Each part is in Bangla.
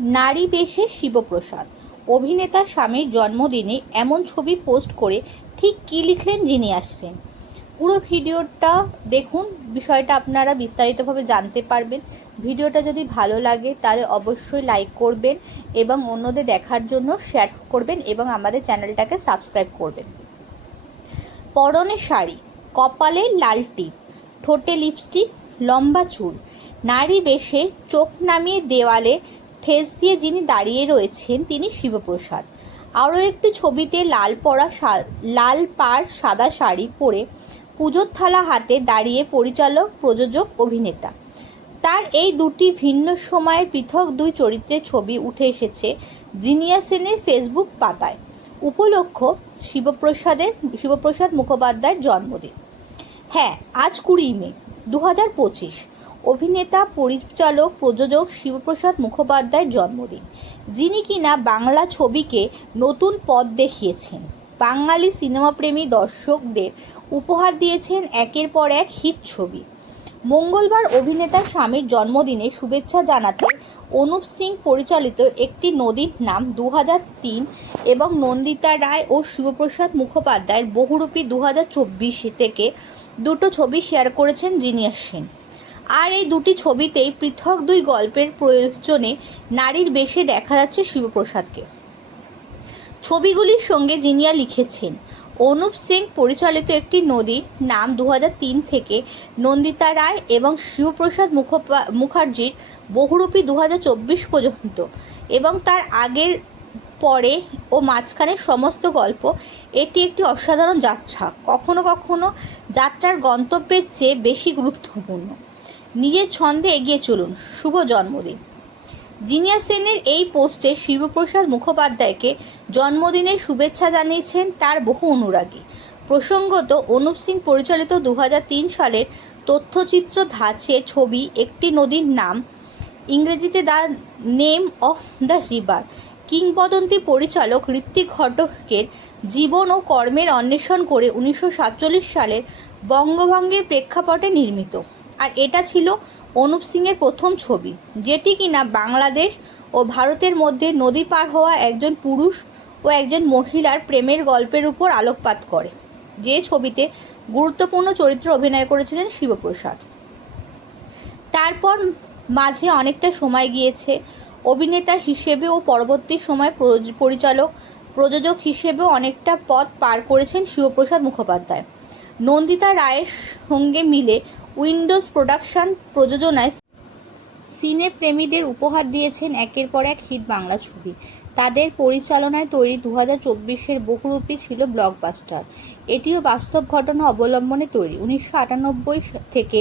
নারী বেশে শিবপ্রসাদ। অভিনেতা স্বামীর জন্মদিনে এমন ছবি পোস্ট করে ঠিক কী লিখলেন যিনি আসছেন? পুরো ভিডিওটা দেখুন, বিষয়টা আপনারা বিস্তারিতভাবে জানতে পারবেন। ভিডিওটা যদি ভালো লাগে তাহলে অবশ্যই লাইক করবেন এবং অন্যদের দেখার জন্য শেয়ার করবেন এবং আমাদের চ্যানেলটাকে সাবস্ক্রাইব করবেন। পরনে শাড়ি, কপালে লাল টিপ, ঠোঁটে লিপস্টিক লম্বা চুল। নারী বেশে চোখ নামিয়ে দেওয়ালে ঠেস দিয়ে যিনি দাঁড়িয়ে রয়েছেন তিনি শিবপ্রসাদ। আরও একটি ছবিতে লাল পরা লাল পাড় সাদা শাড়ি পরে পুজোর থালা হাতে দাঁড়িয়ে পরিচালক, প্রযোজক, অভিনেতা। তার এই দুটি ভিন্ন সময়ের পৃথক দুই চরিত্রের ছবি উঠে এসেছে জিনিয়া সেনের ফেসবুক পাতায়। উপলক্ষ শিবপ্রসাদের শিবপ্রসাদ মুখোপাধ্যায়ের জন্মদিন। হ্যাঁ আজ কুড়ি মে দু হাজার পঁচিশ। অভিনেতা, পরিচালক, প্রযোজক শিবপ্রসাদ মুখোপাধ্যায়ের জন্মদিন, যিনি কিনা বাংলা ছবিকে নতুন পথ দেখিয়েছেন। বাঙালি সিনেমাপ্রেমী দর্শকদের উপহার দিয়েছেন একের পর এক হিট ছবি। মঙ্গলবার অভিনেতার স্বামীর জন্মদিনে শুভেচ্ছা জানাতে অনুপ সিং পরিচালিত একটি নদীর নাম দু এবং নন্দিতা রায় ও শিবপ্রসাদ মুখোপাধ্যায়ের বহুরূপী দু হাজার চব্বিশ থেকে দুটো ছবি শেয়ার করেছেন জিনিয়াস সেন। আর এই দুটি ছবিতেই পৃথক দুই গল্পের প্রয়োজনে নারীর বেশে দেখা যাচ্ছে শিবপ্রসাদকে। ছবিগুলির সঙ্গে জিনিয়া লিখেছেন। অনুপ সিং পরিচালিত একটি নদীর নাম দু থেকে নন্দিতা রায় এবং শিবপ্রসাদ মুখোপা, মুখার্জির বহুরূপী দু হাজার চব্বিশ পর্যন্ত এবং তার আগের পরে ও মাঝখানের সমস্ত গল্প এটি একটি অসাধারণ যাত্রা। কখনো কখনো যাত্রার গন্তব্যের চেয়ে বেশি গুরুত্বপূর্ণ। নিজের ছন্দে এগিয়ে চলুন। শুভ জন্মদিন। জিনিয়া সেনের এই পোস্টে শিবপ্রসাদ মুখোপাধ্যায়কে জন্মদিনের শুভেচ্ছা জানিয়েছেন তার বহু অনুরাগী। প্রসঙ্গত, অনুপ সিং পরিচালিত দু হাজার তিন সালের তথ্যচিত্র ধাঁচে ছবি একটি নদীর নাম, ইংরেজিতে the name of the river. কিংবদন্তি পরিচালক ঋত্বিক ঘটকের জীবন ও কর্মের অন্বেষণ করে উনিশশো সাতচল্লিশ সালের বঙ্গভঙ্গের প্রেক্ষাপটে নির্মিত। আর এটা ছিল অনুপ সিংয়ের প্রথম ছবি, যেটি কিনা বাংলাদেশ ও ভারতের মধ্যে নদী পার হওয়া একজন পুরুষ ও একজন মহিলার প্রেমের গল্পের উপর আলোকপাত করে, যে ছবিতে গুরুত্বপূর্ণ চরিত্রে অভিনয় করেছিলেন শিবপ্রসাদ। তারপর মাঝে অনেকটা সময় গিয়েছে, অভিনেতা হিসেবে ও পরবর্তী সময় পরিচালক, প্রযোজক হিসেবেও অনেকটা পথ পার করেছেন শিবপ্রসাদ মুখোপাধ্যায়। নন্দিতা রায়ের সঙ্গে মিলে উইন্ডোজ প্রোডাকশন প্রযোজনায় সিনে প্রেমীদের উপহার দিয়েছেন একের পর এক হিট বাংলা ছবি। তাদের পরিচালনায় তৈরি দু হাজার চব্বিশের বহুরূপী ছিল ব্লকবাস্টার। এটিও বাস্তব ঘটনা অবলম্বনে তৈরি। উনিশশো আটানব্বই থেকে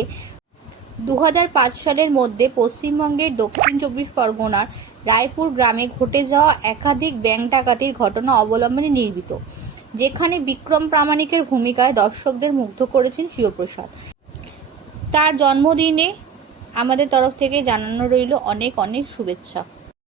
দু সালের মধ্যে পশ্চিমবঙ্গের দক্ষিণ চব্বিশ পরগনার রায়পুর গ্রামে ঘটে যাওয়া একাধিক ব্যাংক ডাকাতির ঘটনা অবলম্বনে নির্মিত, যেখানে বিক্রম প্রামাণিকের ভূমিকায় দর্শকদের মুগ্ধ করেছেন শিবপ্রসাদ। তার জন্মদিনে আমাদের তরফ থেকে জানানো রইল অনেক অনেক শুভেচ্ছা।